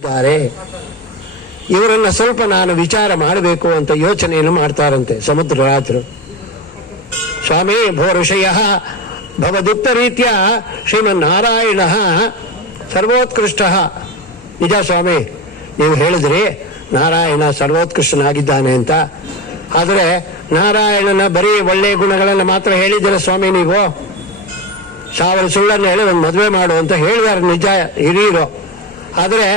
ಇದ್ದಾರೆ. ಇವರನ್ನ ಸ್ವಲ್ಪ ನಾನು ವಿಚಾರ ಮಾಡಬೇಕು ಅಂತ ಯೋಚನೆಯನ್ನು ಮಾಡ್ತಾರಂತೆ ಸಮುದ್ರ ರಾತ್ರ ಸ್ವಾಮಿ ಭೋ ಋಷಯ ಭವದುಕ್ತ ರೀತಿಯ ಶ್ರೀಮನ್ನಾರಾಯಣ ಸರ್ವೋತ್ಕೃಷ್ಟ. ನಿಜ ಸ್ವಾಮಿ, ನೀವು ಹೇಳಿದ್ರಿ, ನಾರಾಯಣ ಸರ್ವೋತ್ಕೃಷ್ಟನಾಗಿದ್ದಾನೆ ಅಂತ. ಆದರೆ ನಾರಾಯಣನ ಬರೀ ಒಳ್ಳೆಯ ಗುಣಗಳನ್ನು ಮಾತ್ರ ಹೇಳಿದ್ದೀರ ಸ್ವಾಮಿ ನೀವು? ಸಾವಿರ ಸುಳ್ಳನ್ನು ಹೇಳಿ ಒಂದು ಮದುವೆ ಮಾಡು ಅಂತ ಹೇಳಿದಾರೆ ನಿಜ ಹಿರಿಯರು. ಆದರೆ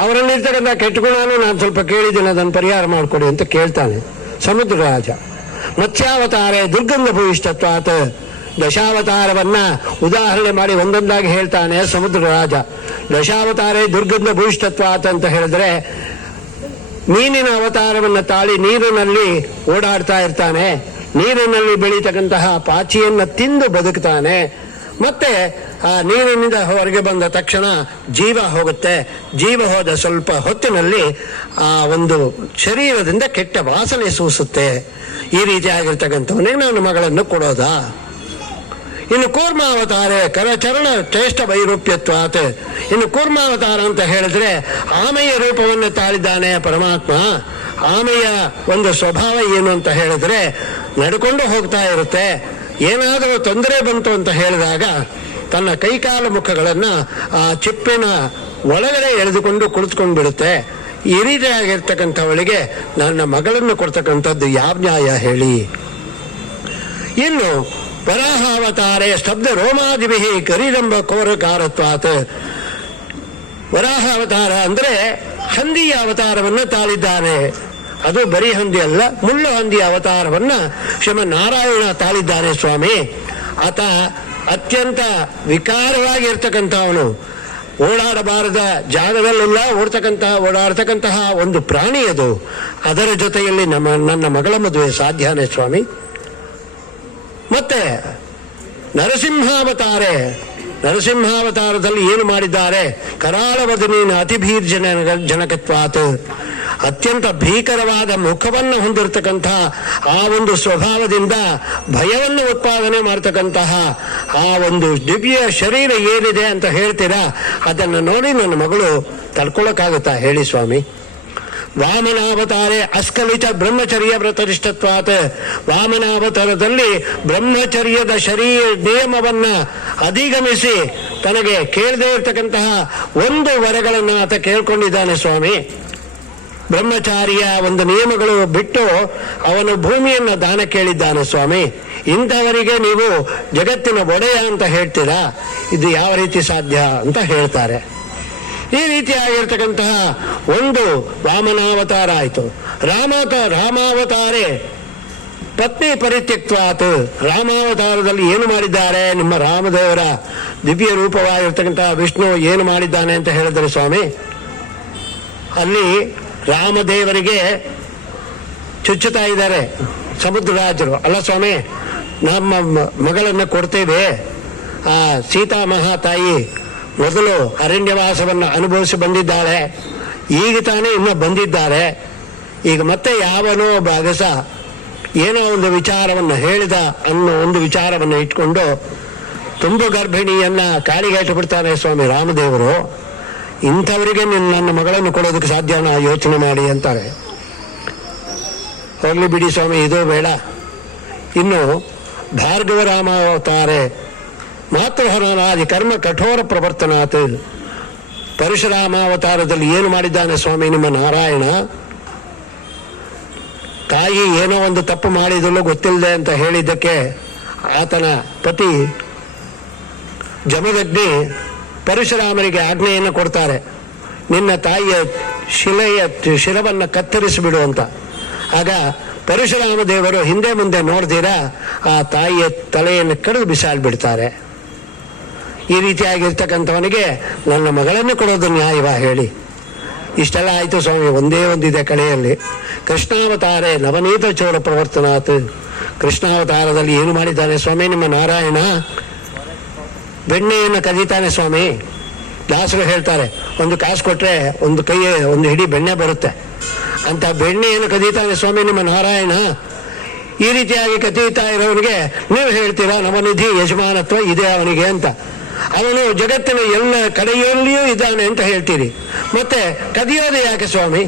ಅವರಲ್ಲಿರ್ತಕ್ಕಂಥ ಕೆಟ್ಟ ಗುಣನೂ ನಾನು ಸ್ವಲ್ಪ ಕೇಳಿದ್ದೀನಿ ಅದನ್ನು ಪರಿಹಾರ ಮಾಡಿಕೊಡಿ ಅಂತ ಕೇಳ್ತಾನೆ. ಸಮುದ್ರ ರಾಜ ಮತ್ಸ್ಯಾವತಾರೆ ದುರ್ಗಂಧ ಭೂಯಿಷ್ಠತ್ವಾತ್ ದಶಾವತಾರವನ್ನ ಉದಾಹರಣೆ ಮಾಡಿ ಒಂದೊಂದಾಗಿ ಹೇಳ್ತಾನೆ ಸಮುದ್ರ ರಾಜ ದಶಾವತಾರೆ ದುರ್ಗಂಧ ಭೂಯಿಷ್ಠತ್ವಾತ್ ಅಂತ ಹೇಳಿದ್ರೆ, ಮೀನಿನ ಅವತಾರವನ್ನ ತಾಳಿ ನೀರಿನಲ್ಲಿ ಓಡಾಡ್ತಾ ಇರ್ತಾನೆ. ನೀರಿನಲ್ಲಿ ಬೆಳೀತಕ್ಕಂತಹ ಪಾಚಿಯನ್ನ ತಿಂದು ಬದುಕ್ತಾನೆ. ಮತ್ತೆ ಆ ನೀರಿನಿಂದ ಹೊರಗೆ ಬಂದ ತಕ್ಷಣ ಜೀವ ಹೋಗುತ್ತೆ. ಜೀವ ಹೋದ ಸ್ವಲ್ಪ ಹೊತ್ತಿನಲ್ಲಿ ಆ ಒಂದು ಶರೀರದಿಂದ ಕೆಟ್ಟ ವಾಸನೆ ಸೂಸುತ್ತೆ. ಈ ರೀತಿಯಾಗಿರ್ತಕ್ಕಂಥವನಿಗೆ ನಾನು ಮಗಳನ್ನು ಕೊಡೋದಾ? ಇನ್ನು ಕೂರ್ಮಾವತಾರೆ, ಕರಚರಣ ಶ್ರೇಷ್ಠ ವೈರೂಪ್ಯತ್ವಾತ್ ಇನ್ನು ಕೂರ್ಮಾವತಾರ ಅಂತ ಹೇಳಿದ್ರೆ ಆಮೆಯ ರೂಪವನ್ನು ತಾಳಿದ್ದಾನೆ ಪರಮಾತ್ಮ. ಆಮೆಯ ಒಂದು ಸ್ವಭಾವ ಏನು ಅಂತ ಹೇಳಿದ್ರೆ ನಡ್ಕೊಂಡು ಹೋಗ್ತಾ ಇರುತ್ತೆ. ಏನಾದರೂ ತೊಂದರೆ ಬಂತು ಅಂತ ಹೇಳಿದಾಗ ತನ್ನ ಕೈಕಾಲು ಮುಖಗಳನ್ನು ಆ ಚಿಪ್ಪಿನ ಒಳಗಡೆ ಎಳೆದುಕೊಂಡು ಕುಳಿತುಕೊಂಡು ಬಿಡುತ್ತೆ ಈ ರೀತಿಯಾಗಿರ್ತಕ್ಕಂಥವಳಿಗೆ ನನ್ನ ಮಗಳನ್ನು ಕೊಡ್ತಕ್ಕಂಥದ್ದು ಯಾವ ನ್ಯಾಯ ಹೇಳಿ? ಇನ್ನು ವರಾಹಾವತಾರೆ ಸ್ತಬ್ಧ ರೋಮಾದಿಭಿ ಕರಿರಂಬ ಕೋರಕಾರತ್ವಾತ್. ವರಾಹ ಅವತಾರ ಅಂದ್ರೆ ಹಂದಿಯ ಅವತಾರವನ್ನು ತಾಳಿದ್ದಾನೆ. ಅದು ಬರೀ ಹಂದಿ ಅಲ್ಲ, ಮುಳ್ಳು ಹಂದಿಯ ಅವತಾರವನ್ನ ಶ್ರೀಮನ್ನಾರಾಯಣ ತಾಳಿದ್ದಾನೆ ಸ್ವಾಮಿ. ಆತ ಅತ್ಯಂತ ವಿಕಾರವಾಗಿರ್ತಕ್ಕಂಥವನು. ಓಡಾಡಬಾರದ ಜಾಗದಲ್ಲೆಲ್ಲ ಓಡ್ತಕ್ಕಂತಹ, ಓಡಾಡ್ತಕ್ಕಂತಹ ಒಂದು ಪ್ರಾಣಿ ಅದು. ಅದರ ಜೊತೆಯಲ್ಲಿ ನಮ್ಮ, ನನ್ನ ಮಗಳ ಮದುವೆ ಸಾಧ್ಯನೇ ಸ್ವಾಮಿ. ಮತ್ತೆ ನರಸಿಂಹಾವತಾರೆ. ನರಸಿಂಹಾವತಾರದಲ್ಲಿ ಏನು ಮಾಡಿದ್ದಾರೆ? ಕರಾಳವದನಿನ ಅತಿಭೀರ್ ಜನ, ಜನಕತ್ವಾತ್. ಅತ್ಯಂತ ಭೀಕರವಾದ ಮುಖವನ್ನು ಹೊಂದಿರತಕ್ಕಂತಹ ಆ ಒಂದು ಸ್ವಭಾವದಿಂದ ಭಯವನ್ನು ಉತ್ಪಾದನೆ ಮಾಡತಕ್ಕಂತಹ ಆ ಒಂದು ದಿವ್ಯ ಶರೀರ ಏನಿದೆ ಅಂತ ಹೇಳ್ತೀರಾ? ಅದನ್ನು ನೋಡಿ ನನ್ನ ಮಗಳು ತಡ್ಕೊಳಕ್ಕಾಗುತ್ತಾ? ಹೇಳಿ ಸ್ವಾಮಿ. ವಾಮನಾವತಾರೆ ಅಸ್ಕಲಿತ ಬ್ರಹ್ಮಚರ್ಯ ವ್ರತನಿಷ್ಠತ್ವಾತ್. ವಾಮನಾವತಾರದಲ್ಲಿ ಬ್ರಹ್ಮಚರ್ಯದ ಶರೀರ ನಿಯಮವನ್ನ ಅಧಿಗಮಿಸಿ ತನಗೆ ಕೇಳದೇ ಇರತಕ್ಕಂತಹ ಒಂದು ವರಗಳನ್ನು ಆತ ಕೇಳ್ಕೊಂಡಿದ್ದಾನೆ ಸ್ವಾಮಿ. ಬ್ರಹ್ಮಚಾರಿಯ ಒಂದು ನಿಯಮಗಳು ಬಿಟ್ಟು ಅವನು ಭೂಮಿಯನ್ನು ದಾನ ಕೇಳಿದ್ದಾನೆ ಸ್ವಾಮಿ. ಇಂಥವರಿಗೆ ನೀವು ಜಗತ್ತಿನ ಒಡೆಯ ಅಂತ ಹೇಳ್ತೀರಾ? ಇದು ಯಾವ ರೀತಿ ಸಾಧ್ಯ ಅಂತ ಹೇಳ್ತಾರೆ. ಈ ರೀತಿಯಾಗಿರ್ತಕ್ಕಂತಹ ಒಂದು ವಾಮನಾವತಾರ ಆಯಿತು. ರಾಮ ರಾಮಾವತಾರೆ ಪತ್ನಿ ಪರಿತ್ಯಕ್ವಾತ್ ರಾಮಾವತಾರದಲ್ಲಿ ಏನು ಮಾಡಿದ್ದಾರೆ? ನಿಮ್ಮ ರಾಮದೇವರ ದಿವ್ಯ ರೂಪವಾಗಿರ್ತಕ್ಕಂತಹ ವಿಷ್ಣು ಏನು ಮಾಡಿದ್ದಾನೆ ಅಂತ ಹೇಳಿದರೆ ಸ್ವಾಮಿ? ಅಲ್ಲಿ ರಾಮದೇವರಿಗೆ ಚುಚ್ಚುತ್ತಾ ಇದ್ದಾರೆ ಸಮುದ್ರರಾಜರು. ಅಲ್ಲ ಸ್ವಾಮಿ, ನಮ್ಮ ಮಗಳನ್ನು ಕೊಡ್ತೇವೆ. ಆ ಸೀತಾ ಮಹಾತಾಯಿ ಮೊದಲು ಅರಣ್ಯವಾಸವನ್ನು ಅನುಭವಿಸಿ ಬಂದಿದ್ದಾಳೆ. ಈಗ ತಾನೇ ಇನ್ನು ಬಂದಿದ್ದಾರೆ. ಈಗ ಮತ್ತೆ ಯಾವನೋ ಅಗಸ ಏನೋ ಒಂದು ವಿಚಾರವನ್ನು ಹೇಳಿದ ಅನ್ನೋ ಒಂದು ವಿಚಾರವನ್ನು ಇಟ್ಕೊಂಡು ತುಂಬ ಗರ್ಭಿಣಿಯನ್ನ ಕಾಳಿಗೆ ಬಿಡ್ತಾರೆ ಸ್ವಾಮಿ ರಾಮದೇವರು. ಇಂಥವರಿಗೆ ನೀನು ನನ್ನ ಮಗಳನ್ನು ಕೊಡೋದಕ್ಕೆ ಸಾಧ್ಯ ಯೋಚನೆ ಮಾಡಿ ಅಂತಾರೆ. ಹೋಗ್ಲಿ ಬಿಡಿ ಸ್ವಾಮಿ, ಇದು ಬೇಡ. ಇನ್ನು ಭಾರ್ಗವ ರಾಮ ಅವತಾರೆ ಮಾತೃಹರನಾದಿ ಕರ್ಮ ಕಠೋರ ಪ್ರವರ್ತನಾತ್ ಪರಶುರಾಮ ಅವತಾರದಲ್ಲಿ ಏನು ಮಾಡಿದ್ದಾನೆ ಸ್ವಾಮಿ ನಿಮ್ಮ ನಾರಾಯಣ? ತಾಯಿ ಏನೋ ಒಂದು ತಪ್ಪು ಮಾಡಿದಲ್ಲೂ ಗೊತ್ತಿಲ್ಲದೆ ಅಂತ ಹೇಳಿದ್ದಕ್ಕೆ ಆತನ ಪತಿ ಜಮದಗ್ನಿ ಪರಶುರಾಮರಿಗೆ ಆಜ್ಞೆಯನ್ನು ಕೊಡ್ತಾರೆ. ನಿನ್ನ ತಾಯಿಯ ಶಿಲೆಯ ಶಿರವನ್ನು ಕತ್ತರಿಸಿಬಿಡು ಅಂತ. ಆಗ ಪರಶುರಾಮ ದೇವರು ಹಿಂದೆ ಮುಂದೆ ನೋಡ್ದಿರಾ ಆ ತಾಯಿಯ ತಲೆಯನ್ನು ಕಡಿದು ಬಿಸಾಡ್ಬಿಡ್ತಾರೆ. ಈ ರೀತಿಯಾಗಿರ್ತಕ್ಕಂಥವನಿಗೆ ನನ್ನ ಮಗಳನ್ನು ಕೊಡೋದು ನ್ಯಾಯವಾ ಹೇಳಿ. ಇಷ್ಟೆಲ್ಲ ಆಯಿತು ಸ್ವಾಮಿ, ಒಂದೇ ಒಂದಿದೆ ಕಡೆಯಲ್ಲಿ. ಕೃಷ್ಣಾವತಾರೆ ನವನೀತ ಚೋರ ಪ್ರವರ್ತನಾತ್ ಕೃಷ್ಣಾವತಾರದಲ್ಲಿ ಏನು ಮಾಡಿದ್ದಾನೆ ಸ್ವಾಮಿ ನಿಮ್ಮ ನಾರಾಯಣ? ಬೆಣ್ಣೆಯನ್ನು ಕದೀತಾನೆ ಸ್ವಾಮಿ. ದಾಸರು ಹೇಳ್ತಾರೆ, ಒಂದು ಕಾಸು ಕೊಟ್ರೆ ಒಂದು ಕೈ ಒಂದು ಹಿಡಿ ಬೆಣ್ಣೆ ಬರುತ್ತೆ. ಅಂತ ಬೆಣ್ಣೆಯನ್ನು ಕದೀತಾನೆ ಸ್ವಾಮಿ ನಿಮ್ಮ ನಾರಾಯಣ. ಈ ರೀತಿಯಾಗಿ ಕದೀತಾ ಇರೋವನಿಗೆ ನೀವು ಹೇಳ್ತೀರಾ ನವನಿಧಿ ಯಜಮಾನತ್ವ ಇದೆ ಅವನಿಗೆ ಅಂತ. ಅವನು ಜಗತ್ತಿನ ಎಲ್ಲ ಕಡೆಯಲ್ಲಿಯೂ ಇದ್ದಾನೆ ಅಂತ ಹೇಳ್ತೀರಿ. ಮತ್ತೆ ಕದಿಯೋದು ಯಾಕೆ ಸ್ವಾಮಿ?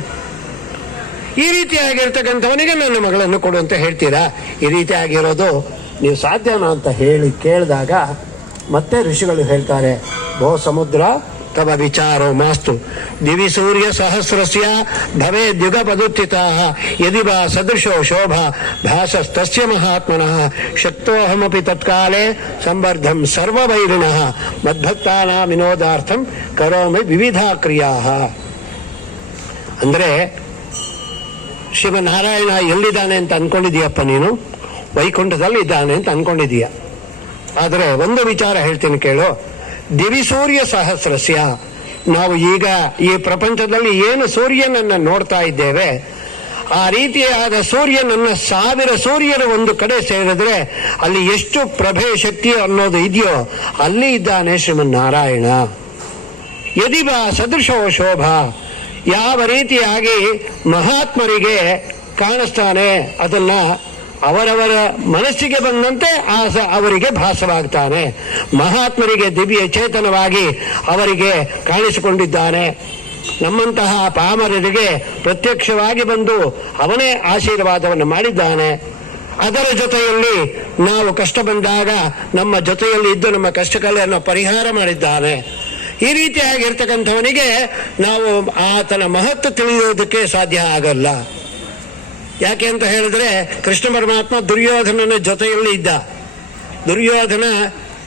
ಈ ರೀತಿಯಾಗಿರ್ತಕ್ಕಂಥವನಿಗೆ ನನ್ನ ಮಗಳನ್ನು ಕೊಡು ಅಂತ ಹೇಳ್ತೀರಾ? ಈ ರೀತಿಯಾಗಿರೋದು ನೀವು ಸಾಧ್ಯನಾ ಅಂತ ಹೇಳಿ ಕೇಳಿದಾಗ ಮತ್ತೆ ಋಷಿಗಳು ಹೇಳ್ತಾರೆ, ಭೋ ಸಮುದ್ರ ತವ ವಿಚಾರೋ ಮಾಸ್ತು. ದಿವಿ ಸೂರ್ಯ ಸಹಸ್ರಸ್ಯ ಭವೇ ದ್ಯುಗ ಪದುತ್ಥಿತಾ ಯದಿ ವಾ ಸದೃಶೋ ಶೋಭಾ ಭಾಸಸ್ತಸ್ಯ ಮಹಾತ್ಮನಃ. ಶಕ್ತೋಹಮಪಿ ತತ್ಕಾಲೇ ಸಂವರ್ಧಂ ಸರ್ವವೈರಿಣಃ ಮದ್ಭಕ್ತಾನಾಂ ವಿನೋದಾರ್ಥಂ ಕರೋಮಿ ವಿವಿಧ ಕ್ರಿಯಾ ಅಂದ್ರೆ, ಶಿವನಾರಾಯಣ ಎಲ್ಲಿದ್ದಾನೆ ಅಂತ ಅನ್ಕೊಂಡಿದೀಯಪ್ಪ ನೀನು? ವೈಕುಂಠದಲ್ಲಿ ಇದ್ದಾನೆ ಅಂತ ಅನ್ಕೊಂಡಿದೀಯ ಆದರೆ ಒಂದು ವಿಚಾರ ಹೇಳ್ತೀನಿ ಕೇಳು. ದಿವಿಸೂರ್ಯ ಸಹಸ್ರಸ್ಯ, ನಾವು ಈಗ ಈ ಪ್ರಪಂಚದಲ್ಲಿ ಏನು ಸೂರ್ಯನನ್ನ ನೋಡ್ತಾ ಇದ್ದೇವೆ, ಆ ರೀತಿಯಾದ ಸೂರ್ಯನನ್ನ ಸಾವಿರ ಸೂರ್ಯರು ಒಂದು ಕಡೆ ಸೇರಿದ್ರೆ ಅಲ್ಲಿ ಎಷ್ಟು ಪ್ರಭೆ ಶಕ್ತಿ ಅನ್ನೋದು ಇದೆಯೋ, ಅಲ್ಲಿ ಇದ್ದಾನೆ ಶ್ರೀಮನ್ನಾರಾಯಣ. ಯದಿವ ಸದೃಶೋ ಶೋಭಾ, ಯಾವ ರೀತಿಯಾಗಿ ಮಹಾತ್ಮರಿಗೆ ಕಾಣಿಸ್ತಾನೆ ಅದನ್ನ ಅವರವರ ಮನಸ್ಸಿಗೆ ಬಂದಂತೆ ಆಸ ಅವರಿಗೆ ಭಾಸವಾಗ್ತಾನೆ. ಮಹಾತ್ಮರಿಗೆ ದಿವ್ಯ ಚೇತನವಾಗಿ ಅವರಿಗೆ ಕಾಣಿಸಿಕೊಂಡಿದ್ದಾನೆ. ನಮ್ಮಂತಹ ಪಾಮರರಿಗೆ ಪ್ರತ್ಯಕ್ಷವಾಗಿ ಬಂದು ಅವನೇ ಆಶೀರ್ವಾದವನ್ನು ಮಾಡಿದ್ದಾನೆ. ಅದರ ಜೊತೆಯಲ್ಲಿ ನಾವು ಕಷ್ಟ ಬಂದಾಗ ನಮ್ಮ ಜೊತೆಯಲ್ಲಿ ಇದ್ದು ನಮ್ಮ ಕಷ್ಟಕಲೆಯನ್ನು ಪರಿಹಾರ ಮಾಡಿದ್ದಾನೆ. ಈ ರೀತಿಯಾಗಿರ್ತಕ್ಕಂಥವನಿಗೆ ನಾವು ಆತನ ಮಹತ್ವ ತಿಳಿಯೋದಕ್ಕೆ ಸಾಧ್ಯ ಆಗಲ್ಲ. ಯಾಕೆ ಅಂತ ಹೇಳಿದ್ರೆ ಕೃಷ್ಣ ಪರಮಾತ್ಮ ದುರ್ಯೋಧನನ ಜೊತೆಯಲ್ಲಿ ಇದ್ದ. ದುರ್ಯೋಧನ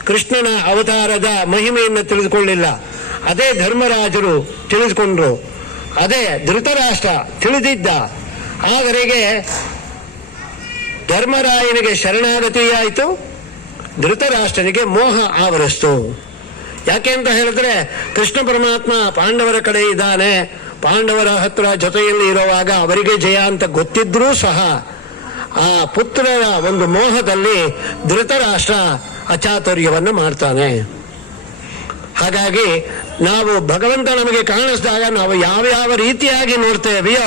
ಕೃಷ್ಣನ ಅವತಾರದ ಮಹಿಮೆಯನ್ನು ತಿಳಿದುಕೊಳ್ಳಿಲ್ಲ. ಅದೇ ಧರ್ಮರಾಜರು ತಿಳಿದುಕೊಂಡ್ರು. ಅದೇ ಧೃತರಾಷ್ಟ್ರ ತಿಳಿದಿದ್ದ. ಆದರೆಗೆ ಧರ್ಮರಾಯನಿಗೆ ಶರಣಾಗತಿಯಾಯಿತು, ಧೃತರಾಷ್ಟ್ರನಿಗೆ ಮೋಹ ಆವರಿಸ್ತು. ಯಾಕೆ ಅಂತ ಹೇಳಿದ್ರೆ ಕೃಷ್ಣ ಪರಮಾತ್ಮ ಪಾಂಡವರ ಕಡೆ ಇದ್ದಾನೆ ಪಾಂಡವರ ಹತ್ರ ಜೊತೆಯಲ್ಲಿ ಇರುವಾಗ ಅವರಿಗೆ ಜಯ ಅಂತ ಗೊತ್ತಿದ್ರೂ ಸಹ ಆ ಪುತ್ರರ ಒಂದು ಮೋಹದಲ್ಲಿ ಧೃತರಾಷ್ಟ್ರ ಅಚಾತುರ್ಯವನ್ನು ಮಾಡ್ತಾನೆ. ಹಾಗಾಗಿ ನಾವು ಭಗವಂತ ನಮಗೆ ಕಾಣಿಸಿದಾಗ ನಾವು ಯಾವ್ಯಾವ ರೀತಿಯಾಗಿ ನೋಡ್ತೇವೆಯೋ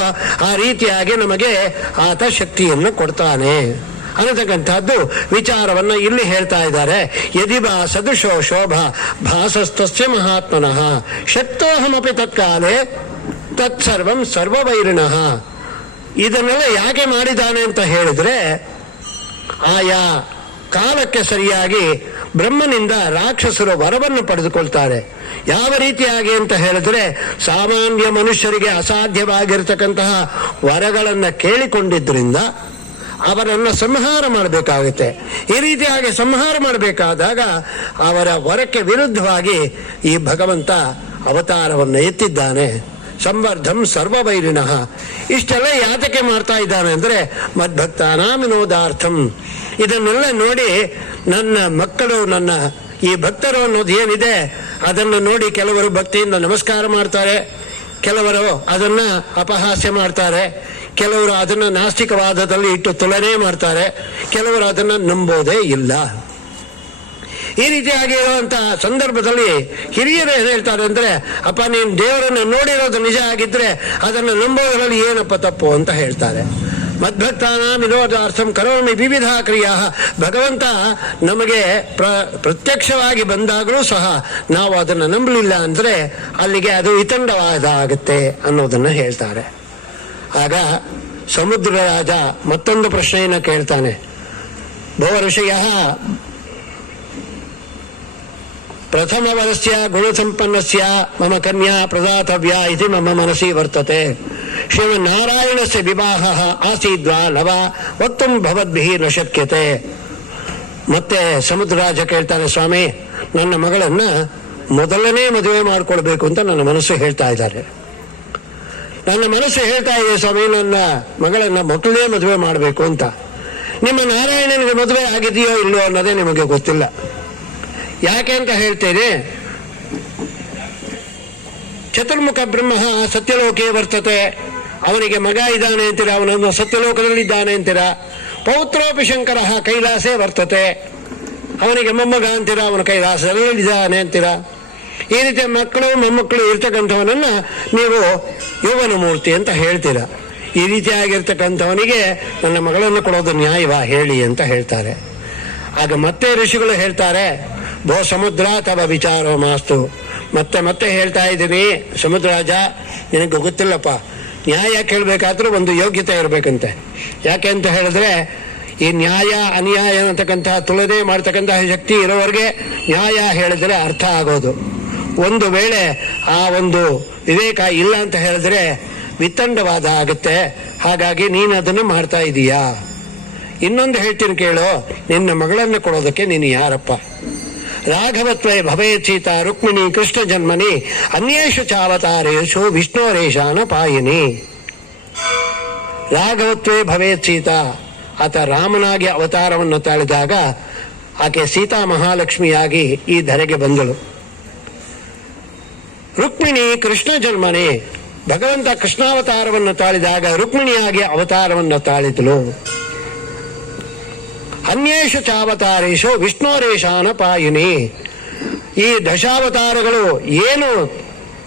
ಆ ರೀತಿಯಾಗಿ ನಮಗೆ ಆತ ಶಕ್ತಿಯನ್ನು ಕೊಡ್ತಾನೆ. ಅನ್ನತಕ್ಕಂಥದ್ದು ವಿಚಾರವನ್ನು ಇಲ್ಲಿ ಹೇಳ್ತಾ ಇದ್ದಾರೆ. ಯದಿಬಾ ಸದೃಶೋ ಶೋಭಾ ಭಾಸಸ್ತಸ್ಯ ಮಹಾತ್ಮನಃ ಶಕ್ತೋಹಮಪಿ ತತ್ಕಾಲೆ ತತ್ಸರ್ವಂ ಸರ್ವವೈರಿಣ. ಇದನ್ನೆಲ್ಲ ಯಾಕೆ ಮಾಡಿದ್ದಾನೆ ಅಂತ ಹೇಳಿದ್ರೆ, ಆಯಾ ಕಾಲಕ್ಕೆ ಸರಿಯಾಗಿ ಬ್ರಹ್ಮನಿಂದ ರಾಕ್ಷಸರು ವರವನ್ನು ಪಡೆದುಕೊಳ್ತಾರೆ. ಯಾವ ರೀತಿಯಾಗಿ ಅಂತ ಹೇಳಿದ್ರೆ, ಸಾಮಾನ್ಯ ಮನುಷ್ಯರಿಗೆ ಅಸಾಧ್ಯವಾಗಿರ್ತಕ್ಕಂತಹ ವರಗಳನ್ನು ಕೇಳಿಕೊಂಡಿದ್ದರಿಂದ ಅವರನ್ನು ಸಂಹಾರ ಮಾಡಬೇಕಾಗುತ್ತೆ. ಈ ರೀತಿಯಾಗಿ ಸಂಹಾರ ಮಾಡಬೇಕಾದಾಗ ಅವರ ವರಕ್ಕೆ ವಿರುದ್ಧವಾಗಿ ಈ ಭಗವಂತ ಅವತಾರವನ್ನು ಎತ್ತಿದ್ದಾನೆ. ಸಂವರ್ಧಂ ಸರ್ವವೈರಿಣಃ ಇಷ್ಟೆಲ್ಲ ಯಾತಕ್ಕೆ ಮಾಡ್ತಾ ಇದ್ದಾನೆ ಅಂದ್ರೆ ಮದ್ಭಕ್ತ ವಿನೋದಾರ್ಥಂ ಇದನ್ನೆಲ್ಲ ನೋಡಿ ನನ್ನ ಮಕ್ಕಳು, ನನ್ನ ಈ ಭಕ್ತರು ಅನ್ನೋದು ಏನಿದೆ, ಅದನ್ನು ನೋಡಿ ಕೆಲವರು ಭಕ್ತಿಯಿಂದ ನಮಸ್ಕಾರ ಮಾಡ್ತಾರೆ. ಕೆಲವರು ಅದನ್ನ ಅಪಹಾಸ್ಯ ಮಾಡ್ತಾರೆ. ಕೆಲವರು ಅದನ್ನ ನಾಸ್ತಿಕವಾದದಲ್ಲಿ ಇಟ್ಟು ತುಲನೆ ಮಾಡ್ತಾರೆ. ಕೆಲವರು ಅದನ್ನ ನಂಬೋದೇ ಇಲ್ಲ. ಈ ರೀತಿಯಾಗಿರುವಂತಹ ಸಂದರ್ಭದಲ್ಲಿ ಹಿರಿಯರು ಏನು ಹೇಳ್ತಾರೆ ಅಂದ್ರೆ, ಅಪ್ಪ, ನೀನು ದೇವರನ್ನು ನೋಡಿರೋದು ನಿಜ ಆಗಿದ್ರೆ ಅದನ್ನು ನಂಬೋದರಲ್ಲಿ ಏನಪ್ಪ ತಪ್ಪು? ಅಂತ ಹೇಳ್ತಾರೆ. ಮದ್ಭಕ್ತಾನ ವಿನೋದಾರ್ಥಂ ಕರೋಮಿ ವಿವಿಧ ಕ್ರಿಯಾ. ಭಗವಂತ ನಮಗೆ ಪ್ರ, ಪ್ರತ್ಯಕ್ಷವಾಗಿ ಬಂದಾಗಲೂ ಸಹ ನಾವು ಅದನ್ನು ನಂಬಲಿಲ್ಲ ಅಂದ್ರೆ ಅಲ್ಲಿಗೆ ಅದು ವಿತಂಡವಾದ ಆಗುತ್ತೆ ಅನ್ನೋದನ್ನ ಹೇಳ್ತಾರೆ. ಆಗ ಸಮುದ್ರ ರಾಜ ಮತ್ತೊಂದು ಪ್ರಶ್ನೆಯನ್ನು ಕೇಳ್ತಾನೆ. ಭವ ಋಷಯ ಪ್ರಥಮ ವರಸ್ಯ ಗುಣಸಂಪನ್ನಸ್ಯ ಮಮ ಕನ್ಯಾ ಪ್ರದಾತವ್ಯ ಇತಿ ಮಮ ಮನಸಿ ವರ್ತತೆ ಶ್ರೀಮನ್ನಾರಾಯಣಸ್ಯ ವಿವಾಹ ಆಸೀದ್ವಾ ನವ ವಕ್ತುಂ ಭವದ್ಭಿ ನ ಶಕ್ಯತೆ ಮತ್ತೆ ಸಮುದ್ರರಾಜ ಕೇಳ್ತಾನೆ ಸ್ವಾಮಿ, ನನ್ನ ಮಗಳನ್ನ ಮೊದಲನೇ ಮದುವೆ ಮಾಡಿಕೊಳ್ಬೇಕು ಅಂತ ನನ್ನ ಮನಸ್ಸು ಹೇಳ್ತಾ ಇದ್ದಾರೆ. ನನ್ನ ಮನಸ್ಸು ಹೇಳ್ತಾ ಇದೆ, ಸ್ವಾಮಿ, ನನ್ನ ಮಗಳನ್ನ ಮೊದಲನೇ ಮದುವೆ ಮಾಡಬೇಕು ಅಂತ. ನಿಮ್ಮ ನಾರಾಯಣನಿಗೆ ಮದುವೆ ಆಗಿದೆಯೋ ಇಲ್ಲೋ ಅನ್ನೋದೇ ನಿಮಗೆ ಗೊತ್ತಿಲ್ಲ. ಯಾಕೆ ಅಂತ ಹೇಳ್ತೇನೆ? ಚತುರ್ಮುಖ ಬ್ರಹ್ಮ ಸತ್ಯಲೋಕೆ ವರ್ತತೆ. ಅವನಿಗೆ ಮಗ ಇದ್ದಾನೆ ಅಂತೀರಾ? ಅವನನ್ನು ಸತ್ಯಲೋಕದಲ್ಲಿ ಇದ್ದಾನೆ ಅಂತೀರಾ? ಪೌತ್ರೋಪಿ ಶಂಕರ ಕೈಲಾಸೇ ವರ್ತತೆ. ಅವನಿಗೆ ಮೊಮ್ಮಗ ಅಂತೀರಾ? ಅವನ ಕೈಲಾಸದಲ್ಲಿ ಇದ್ದಾನೆ ಅಂತೀರಾ? ಈ ರೀತಿಯ ಮಕ್ಕಳು, ಮೊಮ್ಮಕ್ಕಳು ಇರ್ತಕ್ಕಂಥವನನ್ನ ನೀವು ಯುವನ ಮೂರ್ತಿ ಅಂತ ಹೇಳ್ತೀರಾ? ಈ ರೀತಿಯಾಗಿರ್ತಕ್ಕಂಥವನಿಗೆ ನನ್ನ ಮಗಳನ್ನು ಕೊಡೋದು ನ್ಯಾಯವಾ ಹೇಳಿ ಅಂತ ಹೇಳ್ತಾರೆ. ಆಗ ಮತ್ತೆ ಋಷಿಗಳು ಹೇಳ್ತಾರೆ ಭೋ ಸಮುದ್ರ ತವ ವಿಚಾರ ಮಾಸ್ತು. ಮತ್ತೆ ಮತ್ತೆ ಹೇಳ್ತಾ ಇದ್ದೀನಿ ಸಮುದ್ರರಾಜ ನಿನಗೆ ಗೊತ್ತಿಲ್ಲಪ್ಪ. ನ್ಯಾಯ ಕೇಳಬೇಕಾದ್ರೂ ಒಂದು ಯೋಗ್ಯತೆ ಇರಬೇಕಂತೆ. ಯಾಕೆ ಅಂತ ಹೇಳಿದ್ರೆ, ಈ ನ್ಯಾಯ, ಅನ್ಯಾಯ ಅನ್ನತಕ್ಕಂತಹ ತುಳದೆ ಮಾಡ್ತಕ್ಕಂತಹ ಶಕ್ತಿ ಇರೋವರೆಗೆ ನ್ಯಾಯ ಹೇಳಿದ್ರೆ ಅರ್ಥ ಆಗೋದು. ಒಂದು ವೇಳೆ ಆ ಒಂದು ವಿವೇಕ ಇಲ್ಲ ಅಂತ ಹೇಳಿದ್ರೆ ವಿತಂಡವಾದ ಆಗುತ್ತೆ. ಹಾಗಾಗಿ ನೀನು ಅದನ್ನು ಮಾಡ್ತಾ ಇದೀಯಾ? ಇನ್ನೊಂದು ಹೇಳ್ತೀನಿ ಕೇಳು, ನಿನ್ನ ಮಗಳನ್ನು ಕೊಡೋದಕ್ಕೆ ನೀನು ಯಾರಪ್ಪ? ರಾಘವತ್ವೇ ಭವೇತ್ ಸೀತಾ ರುಕ್ಮಿಣಿ ಕೃಷ್ಣ ಜನ್ಮನಿ ಅನ್ಯೇಷು ಚಾವತಾರೇಶು ವಿಷ್ಣುರೇಶಾನ ಪಾಯಿನಿ ರಾಘವತ್ವೇ ಭವೇತ್ ಸೀತಾ ಆತ ರಾಮನಾಗಿ ಅವತಾರವನ್ನು ತಾಳಿದಾಗ ಆಕೆ ಸೀತಾ ಮಹಾಲಕ್ಷ್ಮಿಯಾಗಿ ಈ ಧರೆಗೆ ಬಂದಳು. ರುಕ್ಮಿಣಿ ಕೃಷ್ಣ ಜನ್ಮನೆ ಭಗವಂತ ಕೃಷ್ಣಾವತಾರವನ್ನು ತಾಳಿದಾಗ ರುಕ್ಮಿಣಿಯಾಗಿ ಅವತಾರವನ್ನು ತಾಳಿದಳು. ಅನ್ಯೇಷು ಚಾವತಾರೇಶು ವಿಷ್ಣುರೇಶಾನ ಪಾಯಿನಿ. ಈ ದಶಾವತಾರಗಳು ಏನು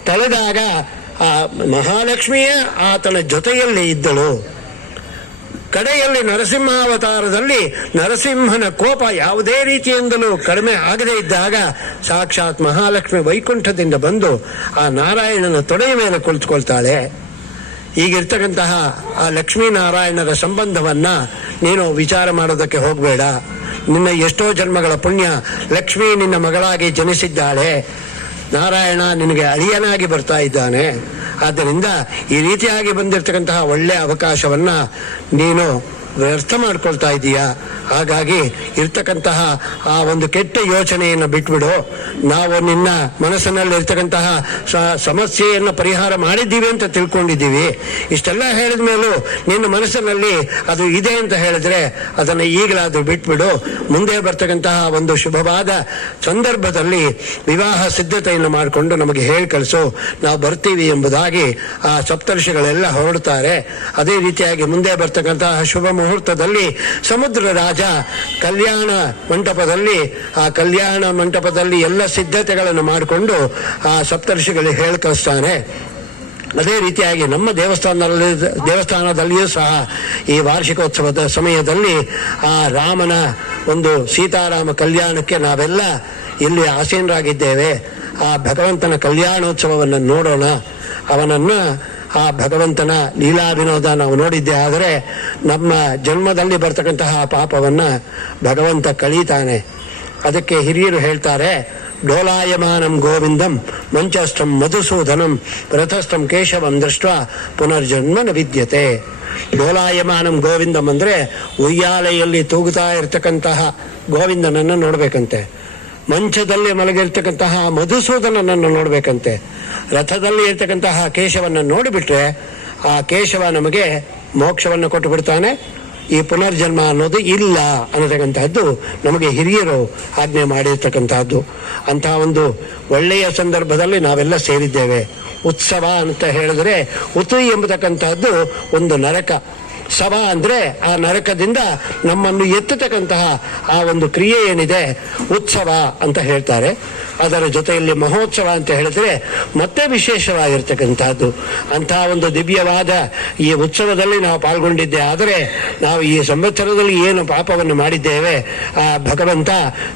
ತಳೆದಾಗ, ಆ ಮಹಾಲಕ್ಷ್ಮಿಯೇ ಆತನ ಜೊತೆಯಲ್ಲಿ ಇದ್ದಳು. ಕಡೆಯಲ್ಲಿ ನರಸಿಂಹಾವತಾರದಲ್ಲಿ ನರಸಿಂಹನ ಕೋಪ ಯಾವುದೇ ರೀತಿಯಿಂದಲೂ ಕಡಿಮೆ ಆಗದೇ ಇದ್ದಾಗ, ಸಾಕ್ಷಾತ್ ಮಹಾಲಕ್ಷ್ಮಿ ವೈಕುಂಠದಿಂದ ಬಂದು ಆ ನಾರಾಯಣನ ತೊಡೆಯ ಮೇಲೆ ಕುಳಿತುಕೊಳ್ತಾಳೆ. ಈಗಿರ್ತಕ್ಕಂತಹ ಆ ಲಕ್ಷ್ಮೀನಾರಾಯಣರ ಸಂಬಂಧವನ್ನ ನೀನು ವಿಚಾರ ಮಾಡೋದಕ್ಕೆ ಹೋಗಬೇಡ. ನಿನ್ನ ಎಷ್ಟೋ ಜನ್ಮಗಳ ಪುಣ್ಯ ಲಕ್ಷ್ಮಿ ನಿನ್ನ ಮಗಳಾಗಿ ಜನಿಸಿದ್ದಾಳೆ. ನಾರಾಯಣ ನಿನಗೆ ಅಳಿಯನಾಗಿ ಬರ್ತಾ ಇದ್ದಾನೆ. ಆದ್ದರಿಂದ ಈ ರೀತಿಯಾಗಿ ಬಂದಿರತಕ್ಕಂತಹ ಒಳ್ಳೆಯ ಅವಕಾಶವನ್ನ ನೀನು ವ್ಯರ್ಥ ಮಾಡ್ಕೊಳ್ತಾ ಇದ್ದೀಯಾ ಹಾಗಾಗಿ ಇರ್ತಕ್ಕಂತಹ ಆ ಒಂದು ಕೆಟ್ಟ ಯೋಚನೆಯನ್ನು ಬಿಟ್ಬಿಡು. ನಾವು ನಿನ್ನ ಮನಸ್ಸಿನಲ್ಲಿ ಇರ್ತಕ್ಕಂತಹ ಸಮಸ್ಯೆಯನ್ನು ಪರಿಹಾರ ಮಾಡಿದ್ದೀವಿ ಅಂತ ತಿಳ್ಕೊಂಡಿದ್ದೀವಿ. ಇಷ್ಟೆಲ್ಲ ಹೇಳಿದ ಮೇಲೂ ನಿನ್ನ ಮನಸ್ಸಿನಲ್ಲಿ ಅದು ಇದೆ ಅಂತ ಹೇಳಿದ್ರೆ ಅದನ್ನು ಈಗಲಾದರೂ ಬಿಟ್ಬಿಡು. ಮುಂದೆ ಬರ್ತಕ್ಕಂತಹ ಒಂದು ಶುಭವಾದ ಸಂದರ್ಭದಲ್ಲಿ ವಿವಾಹ ಸಿದ್ಧತೆಯನ್ನು ಮಾಡಿಕೊಂಡು ನಮಗೆ ಹೇಳಿ ಕಳಿಸು. ನಾವು ಬರ್ತೀವಿ ಎಂಬುದಾಗಿ ಆ ಸಪ್ತರ್ಷಿಗಳೆಲ್ಲ ಹೊರಡ್ತಾರೆ. ಅದೇ ರೀತಿಯಾಗಿ ಮುಂದೆ ಬರ್ತಕ್ಕಂತಹ ಶುಭ ಮುಹೂರ್ತದಲ್ಲಿ ಸಮುದ್ರ ರಾಜ ಕಲ್ಯಾಣ ಮಂಟಪದಲ್ಲಿ, ಆ ಕಲ್ಯಾಣ ಮಂಟಪದಲ್ಲಿ ಎಲ್ಲ ಸಿದ್ಧತೆಗಳನ್ನು ಮಾಡಿಕೊಂಡು ಆ ಸಪ್ತರ್ಷಿಗಳಿಗೆ ಹೇಳ್ಕಳಿಸ್ತಾನೆ. ಅದೇ ರೀತಿಯಾಗಿ ನಮ್ಮ ದೇವಸ್ಥಾನದಲ್ಲಿ, ದೇವಸ್ಥಾನದಲ್ಲಿಯೂ ಸಹ ಈ ವಾರ್ಷಿಕೋತ್ಸವದ ಸಮಯದಲ್ಲಿ ಆ ರಾಮನ ಒಂದು ಸೀತಾರಾಮ ಕಲ್ಯಾಣಕ್ಕೆ ನಾವೆಲ್ಲ ಇಲ್ಲಿ ಆಸೀನರಾಗಿದ್ದೇವೆ. ಆ ಭಗವಂತನ ಕಲ್ಯಾಣೋತ್ಸವವನ್ನು ನೋಡೋಣ. ಅವನನ್ನು ಆ ಭಗವಂತನ ಲೀಲಾ ವಿನೋದ ನಾವು ನೋಡಿದ್ದೆ, ಆದರೆ ನಮ್ಮ ಜನ್ಮದಲ್ಲಿ ಬರ್ತಕ್ಕಂತಹ ಪಾಪವನ್ನ ಭಗವಂತ ಕಳೀತಾನೆ. ಅದಕ್ಕೆ ಹಿರಿಯರು ಹೇಳ್ತಾರೆ, ಡೋಲಾಯಮಾನಂ ಗೋವಿಂದಂ ಮಂಚಷ್ಟಂ ಮಧುಸೂದನಂ ರಥಸ್ಥಂ ಕೇಶವಂ ದೃಷ್ಟ ಪುನರ್ಜನ್ಮ ನ ವಿದ್ಯತೆ. ಡೋಲಾಯಮಾನಂ ಗೋವಿಂದಂ ಅಂದ್ರೆ ಉಯ್ಯಾಲೆಯಲ್ಲಿ ತೂಗುತ್ತಾ ಇರತಕ್ಕಂತಹ ಗೋವಿಂದನನ್ನು ನೋಡ್ಬೇಕಂತೆ. ಮಂಚದಲ್ಲಿ ಮಲಗಿರ್ತಕ್ಕಂತಹ ಮಧುಸೂದನನನ್ನು ನೋಡಬೇಕಂತೆ. ರಥದಲ್ಲಿ ಇರ್ತಕ್ಕಂತಹ ಕೇಶವನ್ನು ನೋಡಿಬಿಟ್ರೆ ಆ ಕೇಶವ ನಮಗೆ ಮೋಕ್ಷವನ್ನು ಕೊಟ್ಟು ಬಿಡ್ತಾನೆ. ಈ ಪುನರ್ಜನ್ಮ ಅನ್ನೋದು ಇಲ್ಲ ಅನ್ನತಕ್ಕಂತಹದ್ದು ನಮಗೆ ಹಿರಿಯರು ಆಜ್ಞೆ ಮಾಡಿರ್ತಕ್ಕಂತಹದ್ದು. ಅಂತಹ ಒಂದು ಒಳ್ಳೆಯ ಸಂದರ್ಭದಲ್ಲಿ ನಾವೆಲ್ಲ ಸೇರಿದ್ದೇವೆ. ಉತ್ಸವ ಅಂತ ಹೇಳಿದ್ರೆ ಉತು ಎಂಬತಕ್ಕಂತಹದ್ದು ಒಂದು ನರಕ. ಸವ ಅಂದ್ರೆ ಆ ನರಕದಿಂದ ನಮ್ಮನ್ನು ಎತ್ತತಕ್ಕಂತಹ ಆ ಒಂದು ಕ್ರಿಯೆ ಏನಿದೆ? ಉತ್ಸವ ಅಂತ ಹೇಳ್ತಾರೆ. ಅದರ ಜೊತೆಯಲ್ಲಿ ಮಹೋತ್ಸವ ಅಂತ ಹೇಳಿದ್ರೆ ಮತ್ತೆ ವಿಶೇಷವಾಗಿರ್ತಕ್ಕಂಥದ್ದು. ಅಂತಹ ಒಂದು ದಿವ್ಯವಾದ ಈ ಉತ್ಸವದಲ್ಲಿ ನಾವು ಪಾಲ್ಗೊಂಡಿದ್ದೆ. ಆದರೆ ನಾವು ಈ ಸಂವತ್ಸರದಲ್ಲಿ ಏನು ಪಾಪವನ್ನು ಮಾಡಿದ್ದೇವೆ? ಆ ಭಗವಂತ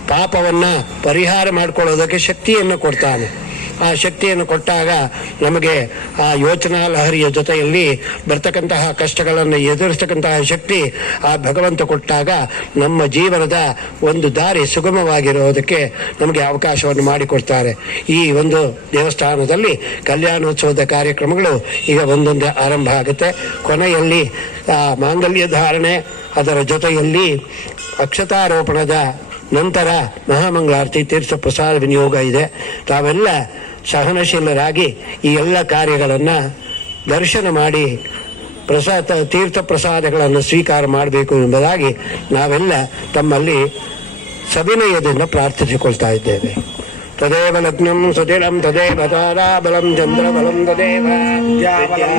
ಪಾಪವನ್ನ ಪರಿಹಾರ ಮಾಡಿಕೊಳ್ಳೋದಕ್ಕೆ ಶಕ್ತಿಯನ್ನು ಕೊಡ್ತಾನೆ. ಆ ಶಕ್ತಿಯನ್ನು ಕೊಟ್ಟಾಗ ನಮಗೆ ಆ ಯೋಚನಾ ಲಹರಿಯ ಜೊತೆಯಲ್ಲಿ ಬರ್ತಕ್ಕಂತಹ ಕಷ್ಟಗಳನ್ನು ಎದುರಿಸ್ತಕ್ಕಂತಹ ಶಕ್ತಿ ಆ ಭಗವಂತ ಕೊಟ್ಟಾಗ ನಮ್ಮ ಜೀವನದ ಒಂದು ದಾರಿ ಸುಗಮವಾಗಿರೋದಕ್ಕೆ ನಮಗೆ ಅವಕಾಶವನ್ನು ಮಾಡಿಕೊಡ್ತಾರೆ. ಈ ಒಂದು ದೇವಸ್ಥಾನದಲ್ಲಿ ಕಲ್ಯಾಣೋತ್ಸವದ ಕಾರ್ಯಕ್ರಮಗಳು ಈಗ ಒಂದೊಂದೇ ಆರಂಭ ಆಗುತ್ತೆ. ಕೊನೆಯಲ್ಲಿ ಆ ಮಾಂಗಲ್ಯ ಧಾರಣೆ, ಅದರ ಜೊತೆಯಲ್ಲಿ ಅಕ್ಷತಾರೋಪಣದ ನಂತರ ಮಹಾಮಂಗಳಾರತಿ, ತೀರ್ಥ ಪ್ರಸಾದ ವಿನಿಯೋಗ ಇದೆ. ತಾವೆಲ್ಲ ಸಹನಶೀಲರಾಗಿ ಈ ಎಲ್ಲ ಕಾರ್ಯಗಳನ್ನು ದರ್ಶನ ಮಾಡಿ ಪ್ರಸಾದ, ತೀರ್ಥ ಪ್ರಸಾದಗಳನ್ನು ಸ್ವೀಕಾರ ಮಾಡಬೇಕು ಎಂಬುದಾಗಿ ನಾವೆಲ್ಲ ತಮ್ಮಲ್ಲಿ ಸವಿನಯದಿಂದ ಪ್ರಾರ್ಥಿಸಿಕೊಳ್ತಾ ಇದ್ದೇವೆ. ತದೇವ ಲಗ್ನಂ ಸುಧಿರಂ ತದೇವ ತಾರಾಬಲಂ ಚಂದ್ರಬಲಂ, ತದೇವ ವಿದ್ಯಾಬಲಂ